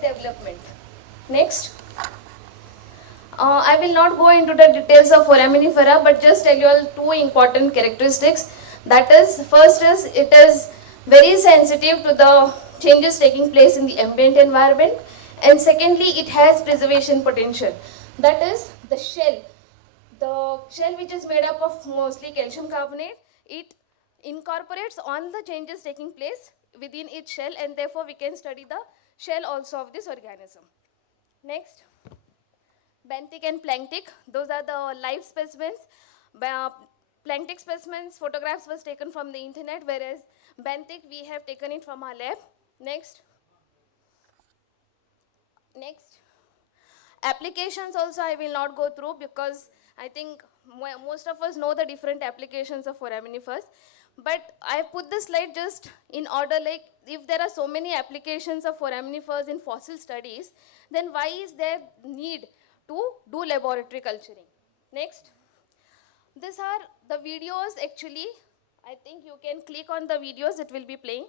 Development. Next. I will not go into the details of foraminifera, but just tell you all two important characteristics. That is, first is it is very sensitive to the changes taking place in the ambient environment, and secondly, it has preservation potential. That is the shell. The shell, which is made up of mostly calcium carbonate, it incorporates all the changes taking place within its shell, and therefore we can study the shell also of this organism. Next, benthic and planktic, those are the live specimens. Planktic specimens photographs was taken from the internet, whereas benthic we have taken it from our lab. Next, applications also I will not go through because I think most of us know the different applications of foraminifers. But I put this slide just in order, like if there are so many applications of foraminifers in fossil studies, then why is there need to do laboratory culturing? Next, these are the videos actually. I think you can click on the videos, it will be playing.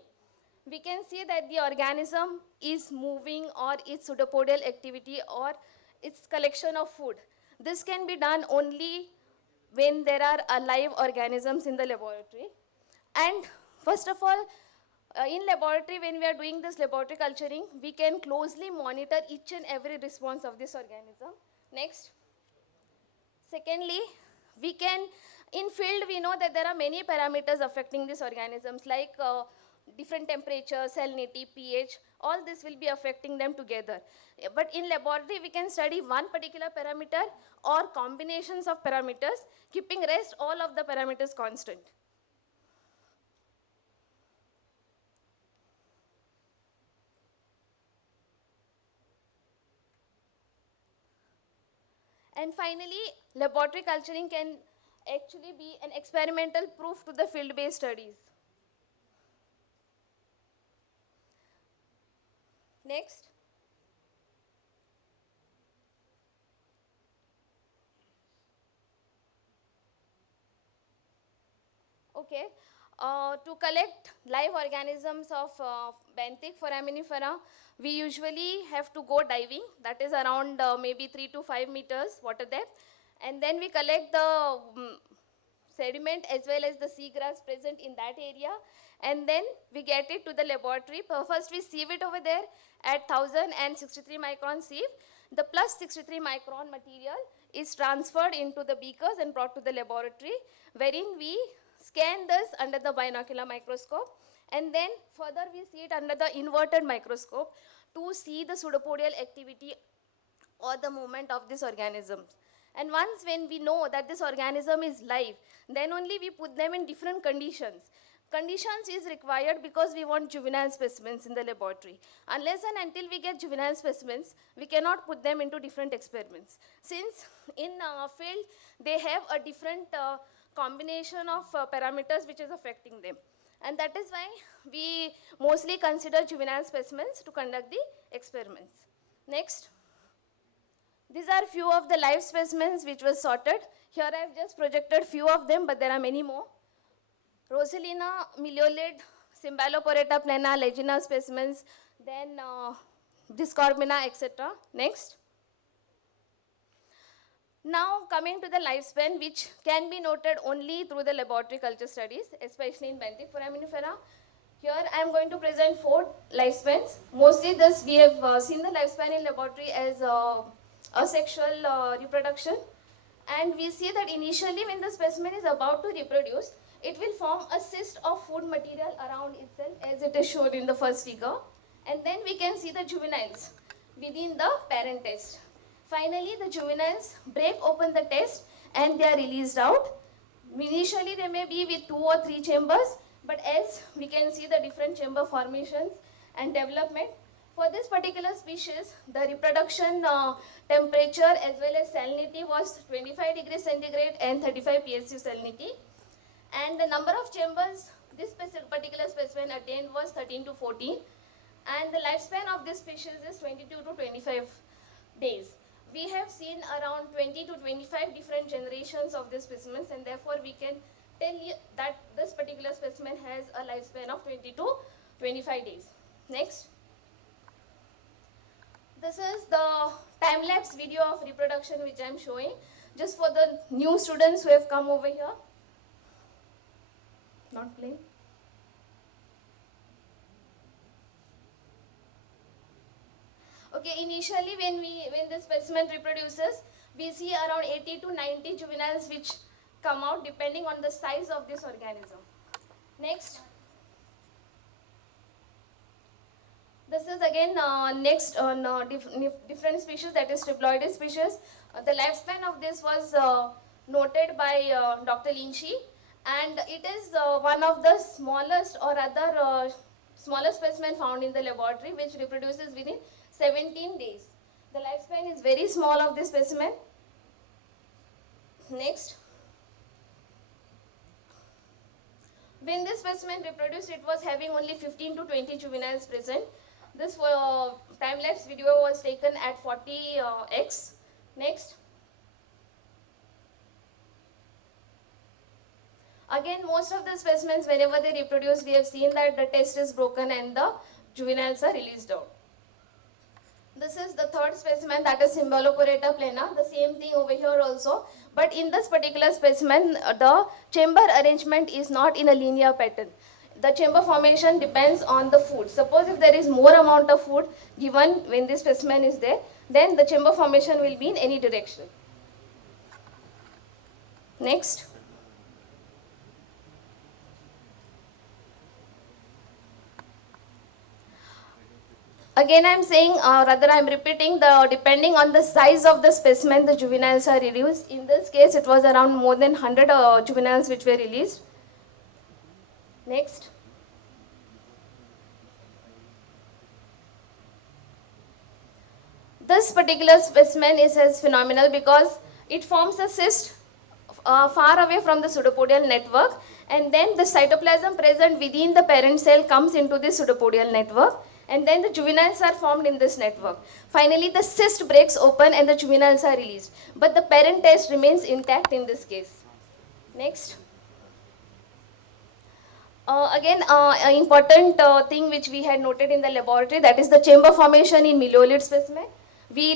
We can see that the organism is moving or its pseudopodial activity or its collection of food. This can be done only when there are alive organisms in the laboratory. And first of all, in laboratory, when we are doing this laboratory culturing, we can closely monitor each and every response of this organism. Next. Secondly, we can, in field, we know that there are many parameters affecting these organisms like different temperature, salinity, pH, all this will be affecting them together. But in laboratory, we can study one particular parameter or combinations of parameters, keeping rest all of the parameters constant. And finally, laboratory culturing can actually be an experimental proof to the field-based studies. Next. Okay. To collect live organisms of benthic foraminifera, we usually have to go diving, that is around maybe 3 to 5 meters water depth, and then we collect the sediment as well as the seagrass present in that area, and then we get it to the laboratory. First we sieve it over there at 1063 micron sieve. The plus 63 micron material is transferred into the beakers and brought to the laboratory, wherein we scan this under the binocular microscope, and then further we see it under the inverted microscope to see the pseudopodial activity or the movement of this organism. And once when we know that this organism is live, then only we put them in different conditions. Conditions is required because we want juvenile specimens in the laboratory. Unless and until we get juvenile specimens, we cannot put them into different experiments. Since in field, they have a different combination of parameters which is affecting them. And that is why we mostly consider juvenile specimens to conduct the experiments. Next. These are few of the live specimens which was sorted. Here I have just projected few of them, but there are many more. Rosalina, Miliolid, Symbaloporeta plena, Legina specimens, then Discorbina, etc. Next. Now coming to the lifespan, which can be noted only through the laboratory culture studies, especially in benthic foraminifera. Here I am going to present 4 lifespans. Mostly this we have seen the lifespan in laboratory as asexual reproduction, and we see that initially when the specimen is about to reproduce, it will form a cyst of food material around itself as it is shown in the first figure, and then we can see the juveniles within the parent test. Finally, the juveniles break open the test and they are released out. Initially, they may be with 2 or 3 chambers, but as we can see the different chamber formations and development. For this particular species, the reproduction temperature as well as salinity was 25 degrees centigrade and 35 PSU salinity. And the number of chambers this particular specimen attained was 13 to 14. And the lifespan of this species is 22 to 25 days. We have seen around 20 to 25 different generations of these specimens, and therefore we can tell you that this particular specimen has a lifespan of 20 to 25 days. Next. This is the time-lapse video of reproduction which I am showing, just for the new students who have come over here. Not playing. Okay, initially when this specimen reproduces, we see around 80 to 90 juveniles which come out depending on the size of this organism. Next. This is again next different species, that is triploides species. The lifespan of this was noted by Dr. Lynch, and it is one of the smallest or other smallest specimen found in the laboratory, which reproduces within 17 days. The lifespan is very small of this specimen. Next. When this specimen reproduced, it was having only 15 to 20 juveniles present. This time-lapse video was taken at 40x. Next. Again, most of the specimens, whenever they reproduce, we have seen that the test is broken and the juveniles are released out. This is the third specimen, that is Symboloporata plena. The same thing over here also. But in this particular specimen, the chamber arrangement is not in a linear pattern. The chamber formation depends on the food. Suppose if there is more amount of food given when this specimen is there, then the chamber formation will be in any direction. Next. Again I am saying, rather I am repeating, depending on the size of the specimen, the juveniles are reduced. In this case, it was around more than 100 juveniles which were released. Next. This particular specimen is as phenomenal because it forms a cyst far away from the pseudopodial network, and then the cytoplasm present within the parent cell comes into the pseudopodial network, and then the juveniles are formed in this network. Finally, the cyst breaks open and the juveniles are released, but the parent test remains intact in this case. Next. Again, an important thing which we had noted in the laboratory, that is the chamber formation in meliolid specimen. We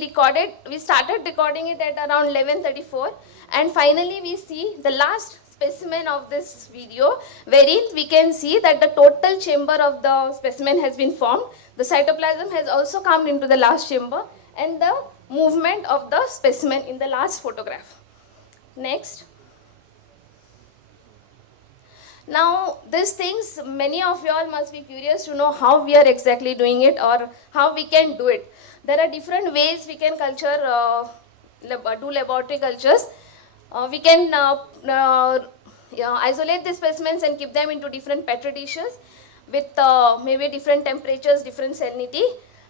started recording it at around 11:34, and finally we see the last specimen of this video, wherein we can see that the total chamber of the specimen has been formed. The cytoplasm has also come into the last chamber, and the movement of the specimen in the last photograph. Next. Now, these things, many of you all must be curious to know how we are exactly doing it or how we can do it. There are different ways we can culture, do laboratory cultures. We can isolate the specimens and keep them into different petri dishes with maybe different temperatures, different salinity.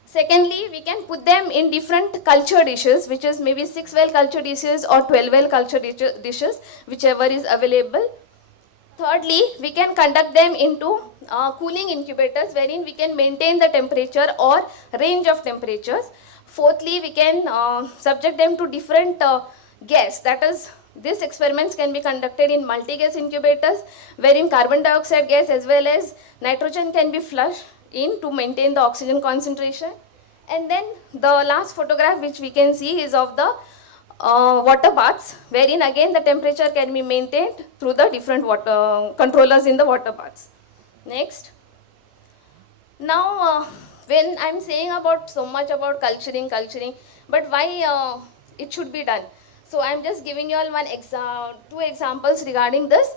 Secondly, we can put them in different culture dishes, which is maybe 6-well culture dishes or 12-well culture dishes, whichever is available. Thirdly, we can conduct them into cooling incubators, wherein we can maintain the temperature or range of temperatures. Fourthly, we can subject them to different gas, that is, these experiments can be conducted in multi-gas incubators, wherein carbon dioxide gas as well as nitrogen can be flushed in to maintain the oxygen concentration. And then the last photograph which we can see is of the water baths, wherein again the temperature can be maintained through the different water controllers in the water baths. Next. Now, when I am saying about so much about culturing, but why it should be done? So I am just giving you all two examples regarding this.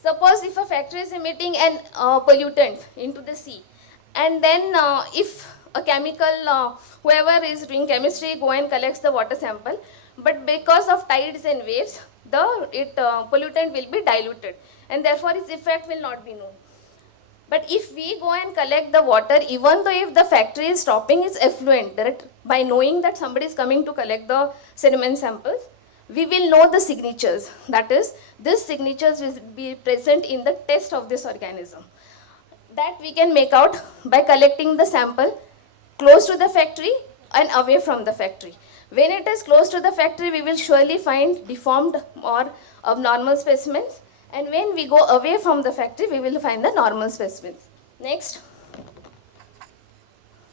Suppose if a factory is emitting an pollutant into the sea, and then if a chemical, whoever is doing chemistry go and collects the water sample, but because of tides and waves, the pollutant will be diluted, and therefore its effect will not be known. But if we go and collect the water, even though if the factory is stopping its effluent, that by knowing that somebody is coming to collect the sediment samples, we will know the signatures. That is, these signatures will be present in the test of this organism. That we can make out by collecting the sample close to the factory and away from the factory. When it is close to the factory, we will surely find deformed or abnormal specimens. And when we go away from the factory, we will find the normal specimens. Next.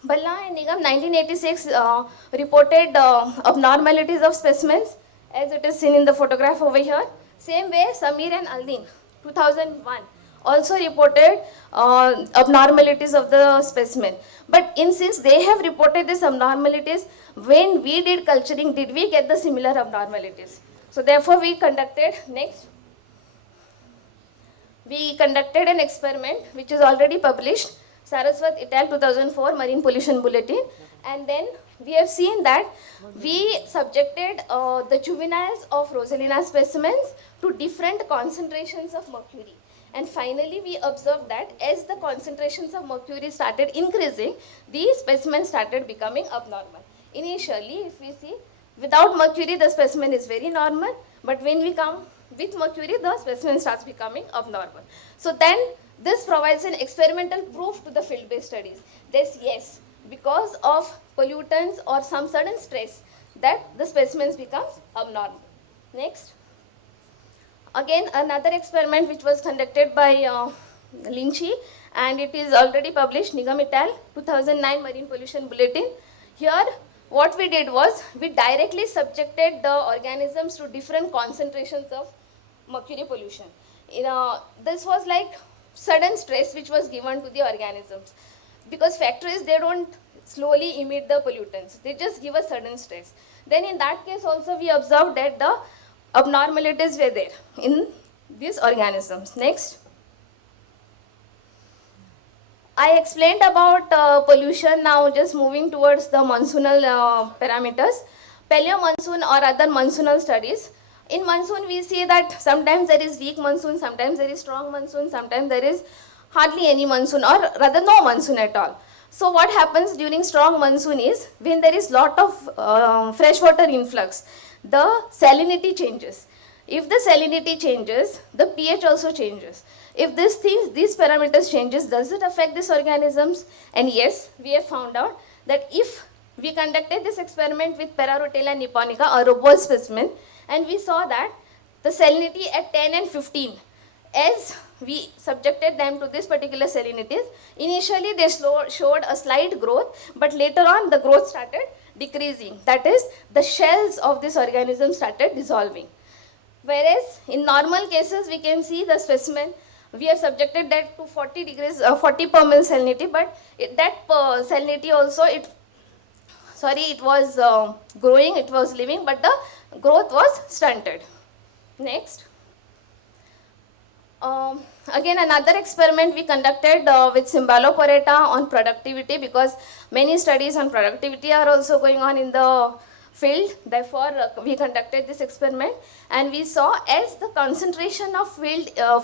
Balla and Nigam 1986 reported abnormalities of specimens as it is seen in the photograph over here. Same way Samir and Aldin 2001 also reported abnormalities of the specimen. But since they have reported these abnormalities, when we did culturing, did we get the similar abnormalities? So therefore we conducted an experiment which is already published, Saraswat et al. 2004 Marine Pollution Bulletin, and then we have seen that we subjected the juveniles of Rosalina specimens to different concentrations of mercury. And finally, we observed that as the concentrations of mercury started increasing, these specimens started becoming abnormal. Initially, if we see, without mercury, the specimen is very normal, but when we come with mercury, the specimen starts becoming abnormal. So then, this provides an experimental proof to the field-based studies. This, yes, because of pollutants or some sudden stress, that the specimens becomes abnormal. Next. Again, another experiment which was conducted by Lynchy, and it is already published, Nigam et al. 2009 Marine Pollution Bulletin. Here, what we did was, we directly subjected the organisms to different concentrations of mercury pollution. This was like sudden stress which was given to the organisms. Because factories, they don't slowly emit the pollutants. They just give a sudden stress. Then in that case also, we observed that the abnormalities were there in these organisms. Next. I explained about pollution, now just moving towards the monsoonal parameters. Paleo-monsoon or other monsoonal studies. In monsoon, we see that sometimes there is weak monsoon, sometimes there is strong monsoon, sometimes there is hardly any monsoon or rather no monsoon at all. So what happens during strong monsoon is, when there is lot of freshwater influx, the salinity changes. If the salinity changes, the pH also changes. If these parameters changes, does it affect these organisms? And yes, we have found out that if we conducted this experiment with Pararotella nipponica, a robust specimen, and we saw that the salinity at 10 and 15, as we subjected them to this particular salinities, initially they showed a slight growth, but later on the growth started decreasing. That is, the shells of this organism started dissolving. Whereas in normal cases, we can see the specimen, we have subjected that to 40 per mil salinity, but that salinity also, it was growing, it was living, but the growth was stunted. Next. Again, another experiment we conducted with Cymbaloporeta on productivity, because many studies on productivity are also going on in the field. Therefore, we conducted this experiment, and we saw as the concentration of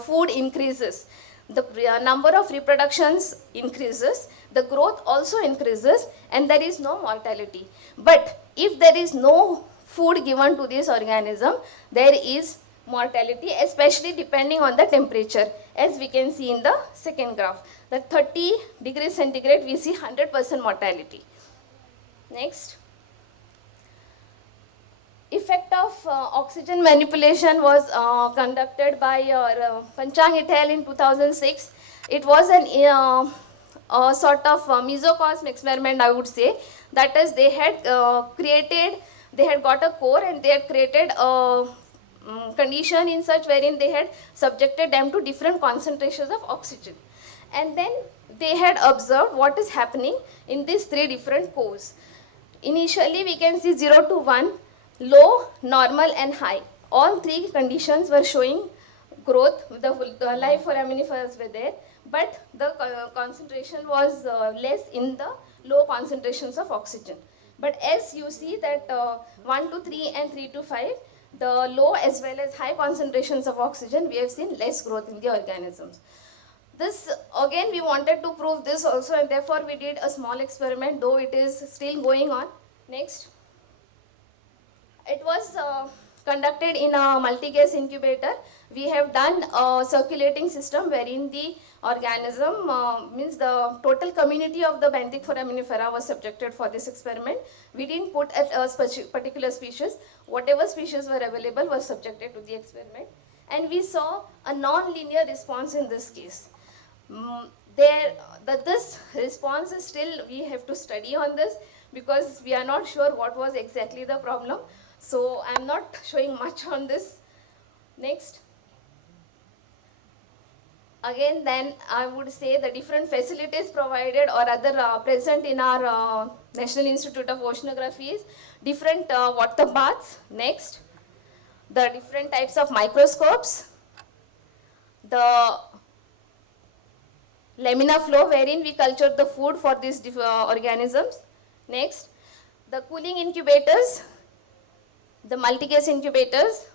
food increases, the number of reproductions increases, the growth also increases, and there is no mortality. But if there is no food given to this organism, there is mortality, especially depending on the temperature, as we can see in the second graph. At 30 degrees centigrade, we see 100% mortality. Next. Effect of oxygen manipulation was conducted by Panchang et al. In 2006. It was a sort of mesocosm experiment, I would say. That is, they had got a core and they had created a condition in such wherein they had subjected them to different concentrations of oxygen. And then they had observed what is happening in these three different cores. Initially, we can see 0 to 1, low, normal and high. All three conditions were showing growth. The live foraminiferas were there, but the concentration was less in the low concentrations of oxygen. But as you see that 1 to 3 and 3 to 5, the low as well as high concentrations of oxygen, we have seen less growth in the organisms. This, again, we wanted to prove this also, and therefore we did a small experiment, though it is still going on. Next. It was conducted in a multi-gas incubator. We have done a circulating system wherein the organism, means the total community of the benthic foraminifera was subjected for this experiment. We didn't put at a particular species. Whatever species were available was subjected to the experiment. And we saw a non-linear response in this case. This response is still, we have to study on this because we are not sure what was exactly the problem. So I'm not showing much on this. Next. Again, then I would say the different facilities provided or other present in our National Institute of Oceanography is different water baths. Next, the different types of microscopes, the lamina flow wherein we culture the food for these organisms. Next, the cooling incubators, the multi-case incubators.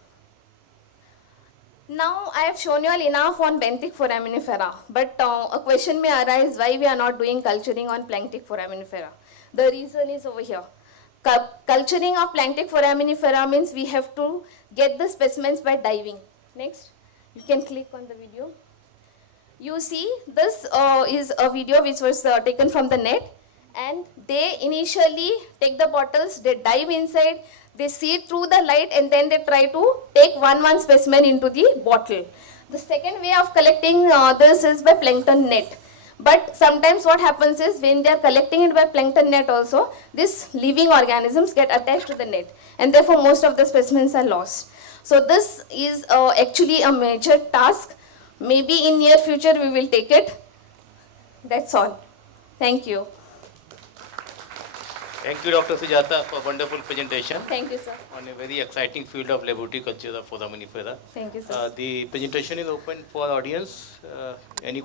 Now I have shown you all enough on benthic foraminifera, but a question may arise why we are not doing culturing on planktic foraminifera. The reason is over here. Culturing of planktic foraminifera means we have to get the specimens by diving. Next, you can click on the video. You see, this is a video which was taken from the net, and they initially take the bottles, they dive inside, they see through the light, and then they try to take one specimen into the bottle. The second way of collecting this is by plankton net. But sometimes what happens is when they are collecting it by plankton net also, these living organisms get attached to the net, and therefore most of the specimens are lost. So this is actually a major task. Maybe in near future we will take it. That's all. Thank you. Thank you, Dr. Sujata, for a wonderful presentation. Thank you, sir. On a very exciting field of laboratory culture of foraminifera. Thank you, sir. The presentation is open for audience. Any